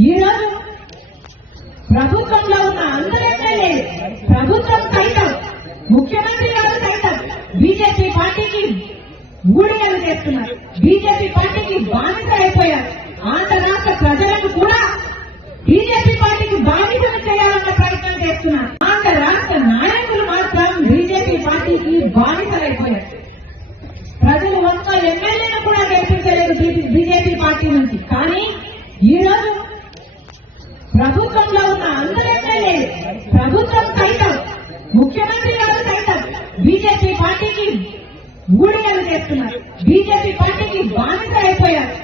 ఈ రోజు ప్రభుత్వంలో ఉన్న అందరూ ఎమ్మెల్యేలు, ప్రభుత్వం సైతం, ముఖ్యమంత్రి గారు సైతం బీజేపీ పార్టీకి ఊడిగలు చేస్తున్నారు, బీజేపీ పార్టీకి బానిస అయిపోయారు. ఆంధ్ర రాష్ట్ర ప్రజలను కూడా బీజేపీ పార్టీకి బానిసలు చేయాలన్న ప్రయత్నం చేస్తున్నారు. ఆంధ్ర రాష్ట్ర నాయకులు మాత్రం బీజేపీ పార్టీకి బానిసలైపోయారు. ప్రజలు ఒక్క ఎమ్మెల్యేను కూడా గెలిపించలేదు బీజేపీ పార్టీ నుంచి. కానీ ఈ రోజు ప్రభుత్వంలో ఉన్న అందరూ ఎమ్మెల్యేలు, ప్రభుత్వం సైతం, ముఖ్యమంత్రి గారు సైతం బీజేపీ పార్టీకి ఊడిగలు చేస్తున్నారు, బీజేపీ పార్టీకి బానిస అయిపోయారు.